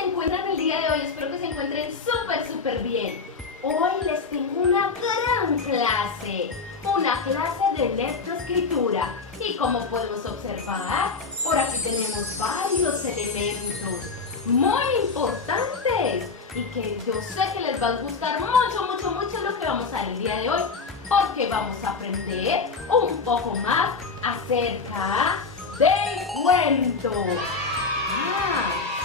se encuentran el día de hoy? Espero que se encuentren súper bien. Hoy les tengo una gran clase, una clase de lectoescritura. Y como podemos observar, por aquí tenemos varios elementos muy importantes y que yo sé que les va a gustar mucho lo que vamos a ver el día de hoy, porque vamos a aprender un poco más acerca del cuento.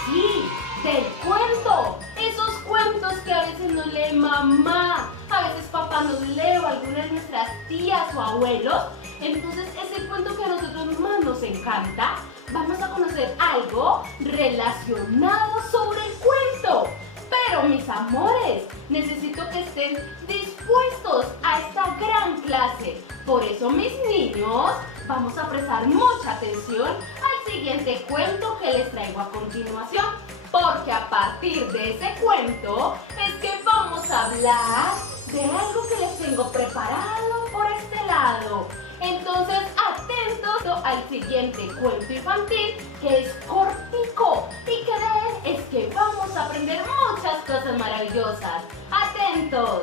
Sí, del cuento. Esos cuentos que a veces nos lee mamá, a veces papá nos lee o alguna de nuestras tías o abuelos. Entonces ese cuento que a nosotros más nos encanta, vamos a conocer algo relacionado sobre el cuento. Pero mis amores, necesito que estén dispuestos a esta gran clase. Por eso, mis niños, vamos a prestar mucha atención al siguiente cuento que les traigo a continuación. Porque a partir de ese cuento es que vamos a hablar de algo que les tengo preparado por este lado. Entonces, atentos al siguiente cuento infantil, que es cortico y que de él es que vamos a aprender muchas cosas maravillosas. ¡Atentos!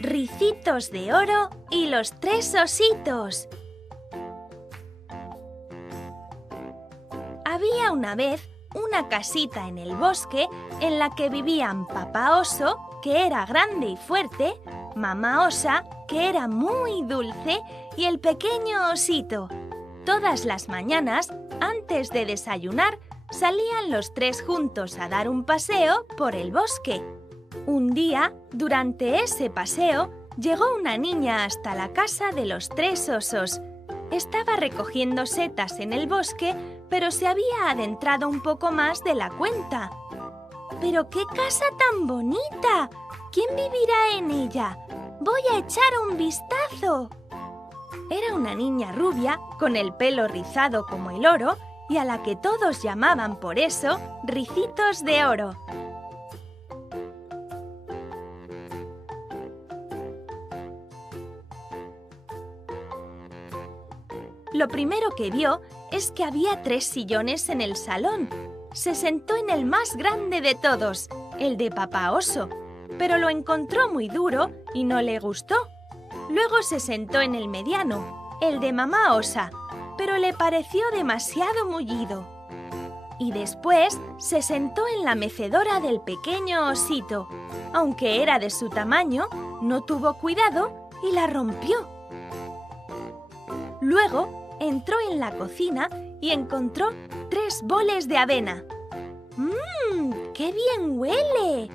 Ricitos de oro y los tres ositos. Había una vez una casita en el bosque en la que vivían papá oso, que era grande y fuerte, mamá osa, que era muy dulce, y el pequeño osito. Todas las mañanas, antes de desayunar, salían los tres juntos a dar un paseo por el bosque. Un día, durante ese paseo, llegó una niña hasta la casa de los tres osos. Estaba recogiendo setas en el bosque, pero se había adentrado un poco más de la cuenta. ¡Pero qué casa tan bonita! ¿Quién vivirá en ella? ¡Voy a echar un vistazo! Era una niña rubia, con el pelo rizado como el oro, y a la que todos llamaban por eso Ricitos de Oro. Lo primero que vio es que había 3 sillones en el salón. Se sentó en el más grande de todos, el de papá oso, pero lo encontró muy duro y no le gustó. Luego se sentó en el mediano, el de mamá osa, pero le pareció demasiado mullido. Y después se sentó en la mecedora del pequeño osito. Aunque era de su tamaño, no tuvo cuidado y la rompió. Luego entró en la cocina y encontró 3 boles de avena. ¡Mmm! ¡Qué bien huele!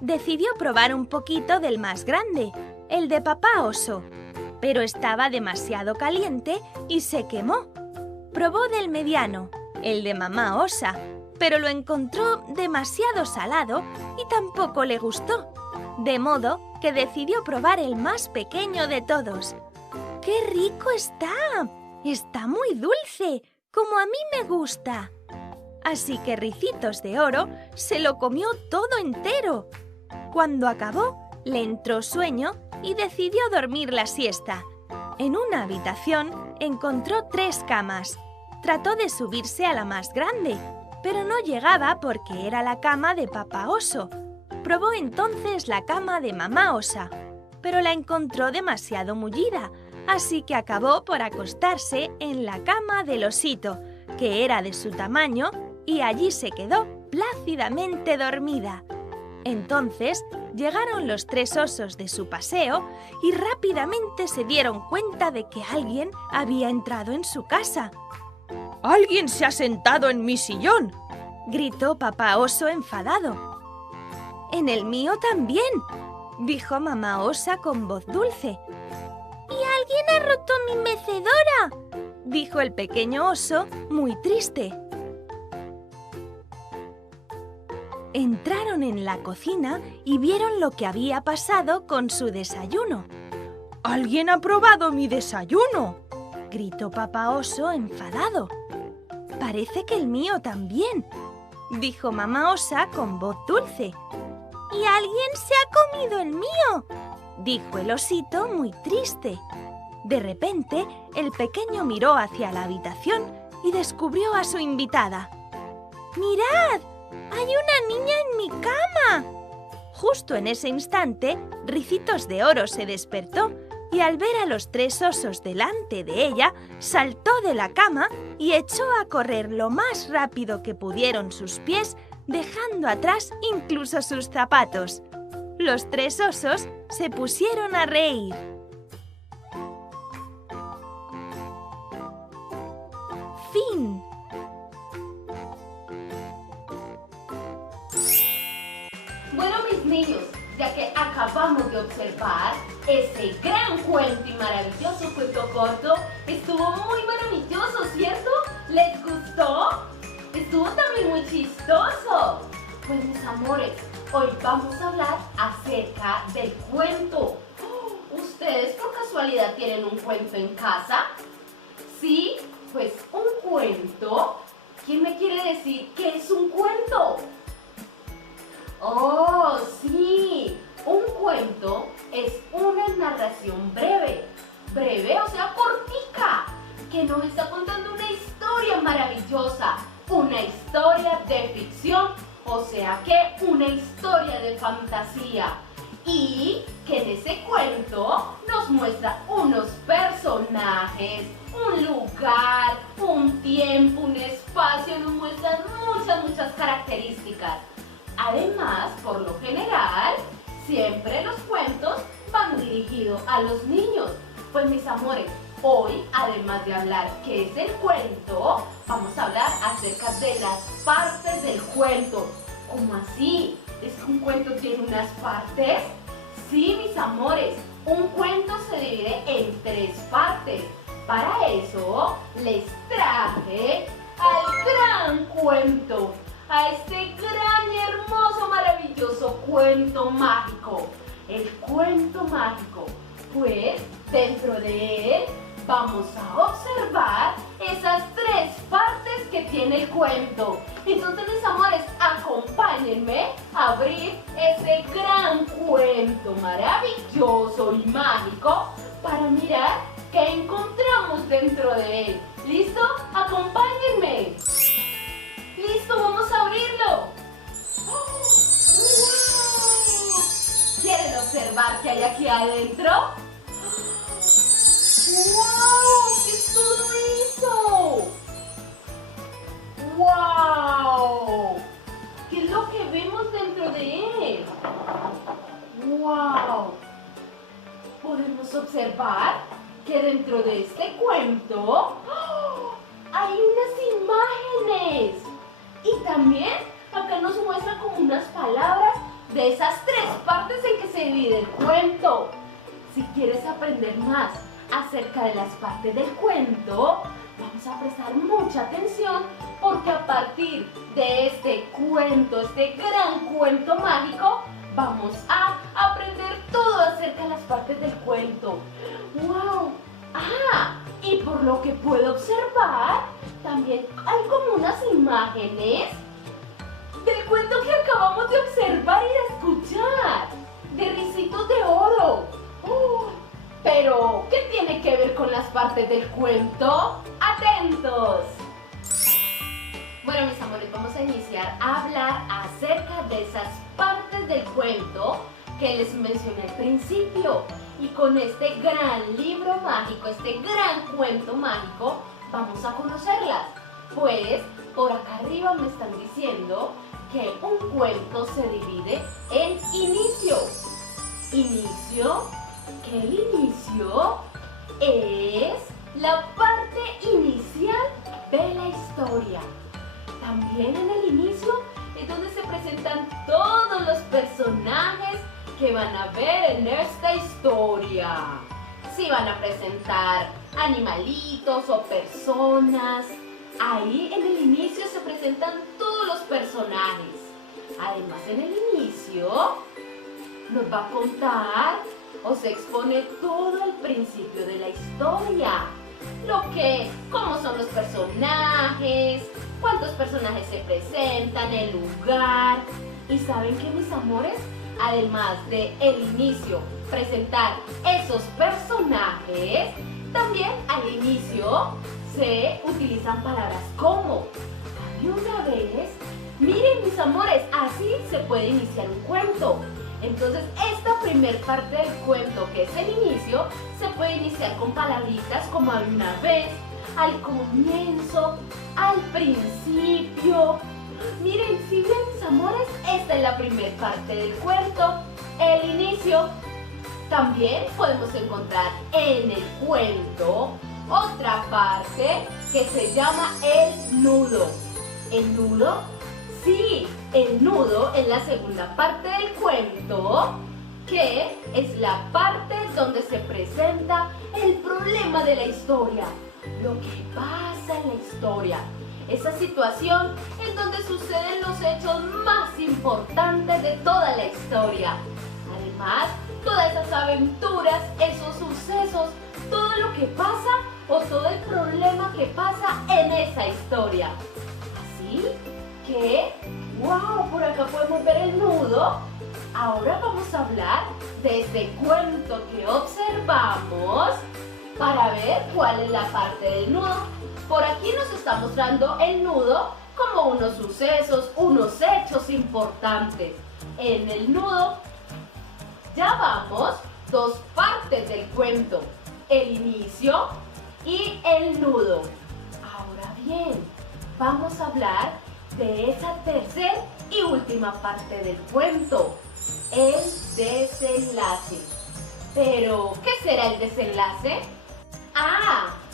Decidió probar un poquito del más grande, el de papá oso, pero estaba demasiado caliente y se quemó. Probó del mediano, el de mamá osa, pero lo encontró demasiado salado y tampoco le gustó, de modo que decidió probar el más pequeño de todos. ¡Qué rico está! Está muy dulce, como a mí me gusta. Así que Ricitos de Oro se lo comió todo entero. Cuando acabó, le entró sueño y decidió dormir la siesta. En una habitación encontró 3 camas. Trató de subirse a la más grande, pero no llegaba porque era la cama de papá oso. Probó entonces la cama de mamá osa, pero la encontró demasiado mullida, así que acabó por acostarse en la cama del osito, que era de su tamaño, y allí se quedó plácidamente dormida. Entonces llegaron los 3 osos de su paseo y rápidamente se dieron cuenta de que alguien había entrado en su casa. ¡Alguien se ha sentado en mi sillón!, gritó papá oso enfadado. «En el mío también», dijo mamá osa con voz dulce. «¿Y alguien ha roto mi mecedora?», dijo el pequeño oso muy triste. Entraron en la cocina y vieron lo que había pasado con su desayuno. «¡Alguien ha probado mi desayuno!», gritó papá oso enfadado. «Parece que el mío también», dijo mamá osa con voz dulce. «¿Y alguien se ha comido el mío?», dijo el osito muy triste. De repente, el pequeño miró hacia la habitación y descubrió a su invitada. «¡Mirad! ¡Hay una niña en mi cama! Justo en ese instante, Ricitos de Oro se despertó y al ver a los 3 osos delante de ella, saltó de la cama y echó a correr lo más rápido que pudieron sus pies, dejando atrás incluso sus zapatos. Los 3 osos se pusieron a reír. Fin. Bueno, mis niños, ya que acabamos de observar ese gran cuento y maravilloso cuento corto, estuvo muy maravilloso, ¿cierto? ¿Les gustó? Estuvo también muy chistoso. Pues mis amores, hoy vamos a hablar acerca del cuento. ¿Ustedes por casualidad tienen un cuento en casa? ¿Sí? Pues un cuento. ¿Quién me quiere decir qué es un cuento? ¡Oh, sí! Un cuento es una narración breve. Breve, o sea, cortica, que nos está contando una historia maravillosa, una historia de ficción, o sea que una historia de fantasía. Y que en ese cuento nos muestra unos personajes, un lugar, un tiempo, un espacio, nos muestra muchas características. Además, por lo general, siempre los cuentos van dirigidos a los niños. Pues mis amores, hoy, además de hablar qué es el cuento, vamos a hablar acerca de las partes del cuento. ¿Cómo así? ¿Es que un cuento tiene unas partes? Sí, mis amores, un cuento se divide en 3 partes. Para eso, les traje al gran cuento, a este gran y hermoso, maravilloso cuento mágico. El cuento mágico. Pues dentro de él vamos a observar esas 3 partes que tiene el cuento. Entonces, mis amores, acompáñenme a abrir ese gran cuento maravilloso y mágico para mirar qué encontramos dentro de él. ¿Listo? Acompáñenme. ¡Listo! ¡Vamos a abrirlo! ¡Oh! ¡Wow! ¿Quieren observar qué hay aquí adentro? ¡Wow! ¿Qué es todo eso? ¡Wow! ¿Qué es lo que vemos dentro de él? ¡Wow! Podemos observar que dentro de este cuento ¡oh! Hay unas imágenes. Y también acá nos muestra como unas palabras de esas 3 partes en que se divide el cuento. Si quieres aprender más acerca de las partes del cuento, vamos a prestar mucha atención porque a partir de este cuento, este gran cuento mágico, vamos a aprender todo acerca de las partes del cuento. ¡Wow! ¡Ah! Y por lo que puedo observar, también hay como unas imágenes del cuento que acabamos de observar y de escuchar, de Ricitos de Oro. Pero, ¿qué tiene que ver con las partes del cuento? ¡Atentos! Bueno, mis amores, vamos a iniciar a hablar acerca de esas partes del cuento que les mencioné al principio. Y con este gran libro mágico, este gran cuento mágico, vamos a conocerlas. Pues, por acá arriba me están diciendo que un cuento se divide en inicio. ¿Inicio? ¿Qué inicio? Es la parte inicial de la historia. También en el inicio es donde se presentan todos los personajes que van a ver en esta historia. Si van a presentar animalitos o personas, ahí en el inicio se presentan todos los personajes. Además, en el inicio nos va a contar o se expone todo el principio de la historia. Cómo son los personajes, cuántos personajes se presentan, el lugar. ¿Y saben qué, mis amores? Además de el inicio, presentar esos personajes, también al inicio se utilizan palabras como había una vez Miren, mis amores, así se puede iniciar un cuento. Entonces, esta primer parte del cuento, que es el inicio, se puede iniciar con palabritas como había una vez, al comienzo, al principio. Miren, si ven, mis amores, esta es la primera parte del cuento, el inicio. También podemos encontrar en el cuento otra parte que se llama el nudo. ¿El nudo? Sí, el nudo es la segunda parte del cuento, que es la parte donde se presenta el problema de la historia, lo que pasa en la historia, esa situación en donde suceden los hechos más importantes de toda la historia. Además, todas esas aventuras, esos sucesos, todo lo que pasa o todo el problema que pasa en esa historia. Así que, wow, por acá podemos ver el nudo. Ahora vamos a hablar de este cuento que observamos para ver cuál es la parte del nudo. Por aquí nos está mostrando el nudo como unos sucesos, unos hechos importantes. En el nudo ya vamos dos partes del cuento, el inicio y el nudo. Ahora bien, vamos a hablar de esa tercera y última parte del cuento, el desenlace. Pero, ¿qué será el desenlace?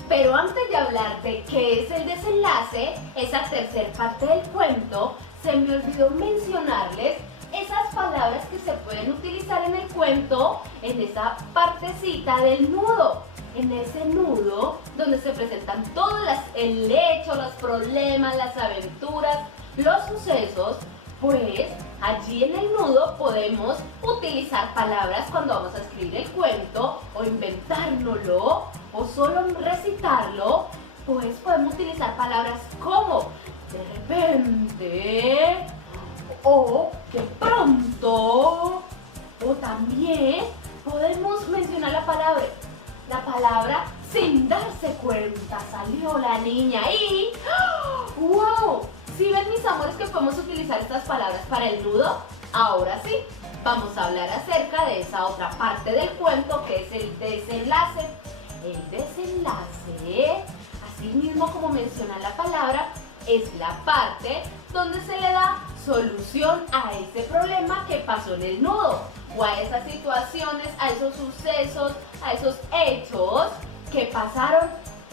Pero antes de hablar de qué es el desenlace, esa tercera parte del cuento, se me olvidó mencionarles esas palabras que se pueden utilizar en el cuento, en esa partecita del nudo. En ese nudo donde se presentan todos el hecho, los problemas, las aventuras, los sucesos, pues allí en el nudo podemos utilizar palabras cuando vamos a escribir el cuento o inventárnoslo o solo recitarlo. Pues podemos utilizar palabras como de repente o que pronto, o también podemos mencionar la palabra sin darse cuenta. Salió la niña y ¡wow! ¿Sí ven, mis amores, que podemos utilizar estas palabras para el nudo? Ahora sí, vamos a hablar acerca de esa otra parte del cuento que es el desenlace. El desenlace, así mismo como menciona la palabra, es la parte donde se le da solución a ese problema que pasó en el nudo, o a esas situaciones, a esos sucesos, a esos hechos que pasaron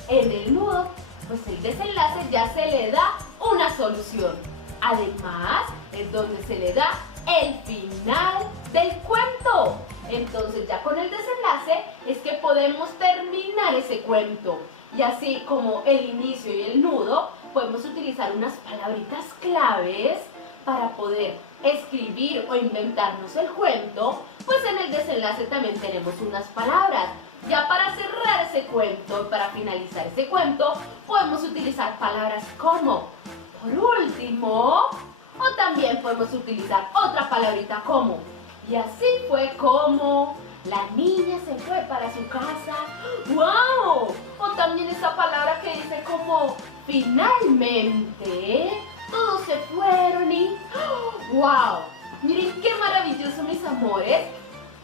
en el nudo. Pues el desenlace ya se le da una solución. Además, es donde se le da el final del cuento. Entonces, ya con el desenlace es que podemos terminar ese cuento. Y así como el inicio y el nudo, podemos utilizar unas palabritas claves para poder escribir o inventarnos el cuento. Pues en el desenlace también tenemos unas palabras. Ya para cerrar ese cuento, para finalizar ese cuento, podemos utilizar palabras como por último, o también podemos utilizar otra palabrita como. Y así fue como la niña se fue para su casa. ¡Wow! O también esa palabra que dice como finalmente todos se fueron y ¡wow! Miren qué maravilloso, mis amores.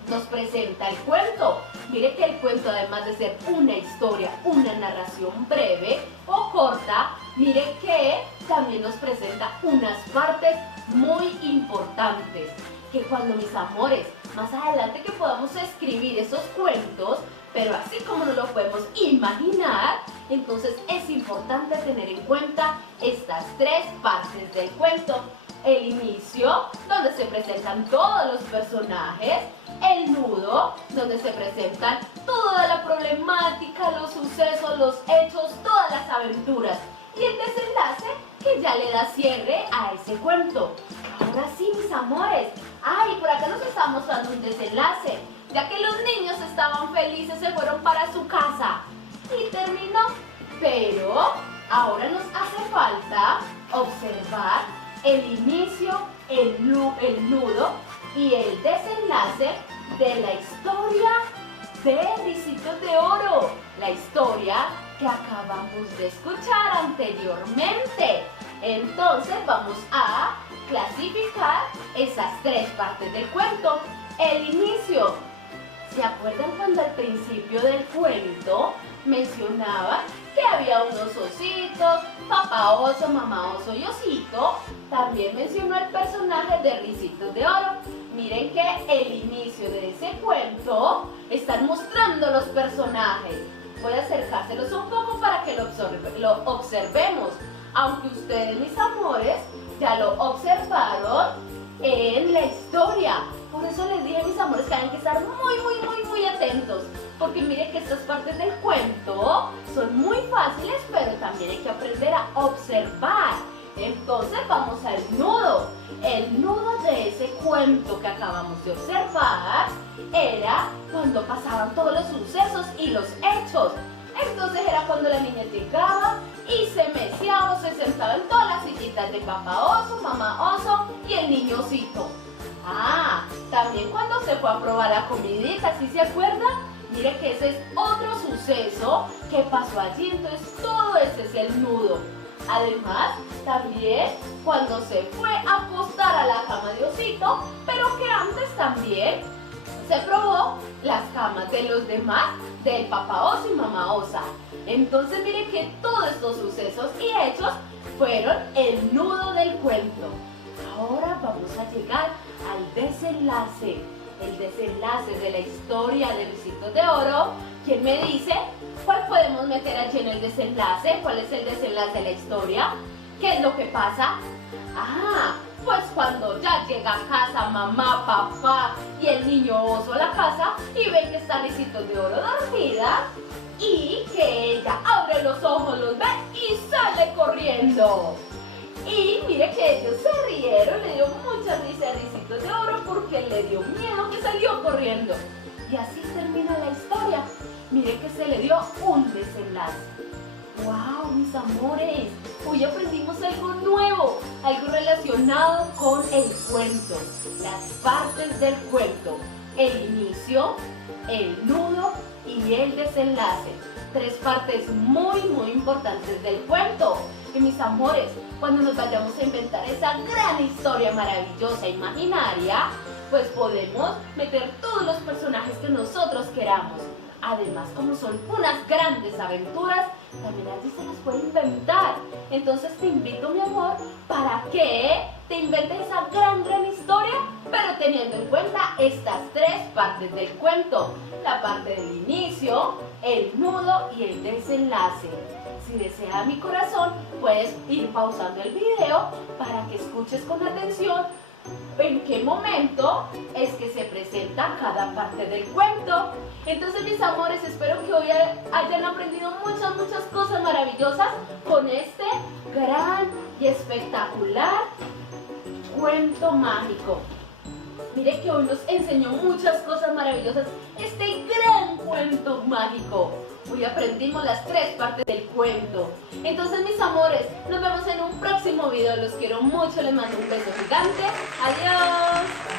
Nos presenta el cuento. Mire que el cuento, además de ser una historia, una narración breve o corta, mire que también nos presenta unas partes muy importantes. Que cuando, mis amores, más adelante que podamos escribir esos cuentos, pero así como no lo podemos imaginar, entonces es importante tener en cuenta estas tres partes del cuento. El inicio, donde se presentan todos los personajes. El nudo, donde se presentan toda la problemática, los sucesos, los hechos, todas las aventuras. Y el desenlace, que ya le da cierre a ese cuento. Ahora sí, mis amores. Por acá nos está mostrando un desenlace. Ya que los niños estaban felices, se fueron para su casa. Y terminó. Pero ahora nos hace falta observar el inicio, el nudo y el desenlace de la historia de Ricitos de Oro. La historia que acabamos de escuchar anteriormente. Entonces vamos a clasificar esas tres partes del cuento. El inicio. ¿Se acuerdan cuando al principio del cuento mencionaba que había unos ositos, papá oso, mamá oso y osito? También mencionó el personaje de Ricitos de Oro. Miren que el inicio de ese cuento están mostrando los personajes. Voy a acercárselos un poco para que lo observemos. Aunque ustedes, mis amores, ya lo observaron en la historia. Por eso les dije, mis amores, que hay que estar muy atentos. Porque miren que estas partes del cuento son muy fáciles, pero también hay que aprender a observar. Entonces vamos al nudo. El nudo de ese cuento que acabamos de observar era cuando pasaban todos los sucesos y los hechos. Entonces era cuando la niña llegaba y se mecía o se sentaba en todas las sillitas de papá oso, mamá oso y el niño osito. Ah, también cuando se fue a probar la comidita, ¿sí se acuerdan? Mire que ese es otro suceso que pasó allí, entonces todo ese es el nudo. Además, también cuando se fue a acostar a la cama de osito, pero que antes también se probó las camas de los demás, del papá oso y mamá osa. Entonces miren que todos estos sucesos y hechos fueron el nudo del cuento. Ahora vamos a llegar al desenlace. El desenlace de la historia de Ricitos de Oro. ¿Quién me dice cuál podemos meter allí en el desenlace? ¿Cuál es el desenlace de la historia? ¿Qué es lo que pasa? Ah, pues cuando ya llega a casa mamá, papá y el niño oso a la casa y ven que está Ricitos de Oro dormida y que ella abre los ojos, los ve y sale corriendo. Y mire que ellos se rieron, le dio mucha risa a Ricitos de Oro porque le dio miedo que salió corriendo. Y así termina la historia. Mire que se le dio un desenlace. ¡Wow, mis amores! Hoy aprendimos algo nuevo, algo relacionado con el cuento. Las partes del cuento. El inicio, el nudo y el desenlace. Tres partes muy importantes del cuento. Y mis amores, cuando nos vayamos a inventar esa gran historia maravillosa, imaginaria, pues podemos meter todos los personajes que nosotros queramos. Además, como son unas grandes aventuras, también allí se las puede inventar. Entonces te invito, mi amor, para que te inventes esa gran historia, pero teniendo en cuenta estas tres partes del cuento. La parte del inicio, el nudo y el desenlace. Si desea mi corazón, puedes ir pausando el video para que escuches con atención en qué momento es que se presenta cada parte del cuento. Entonces, mis amores, espero que hoy hayan aprendido muchas cosas maravillosas con este gran y espectacular cuento mágico. Mire que hoy nos enseñó muchas cosas maravillosas este gran cuento mágico. Hoy aprendimos las tres partes del cuento. Entonces, mis amores, nos vemos en un próximo video. Los quiero mucho, les mando un beso gigante. Adiós.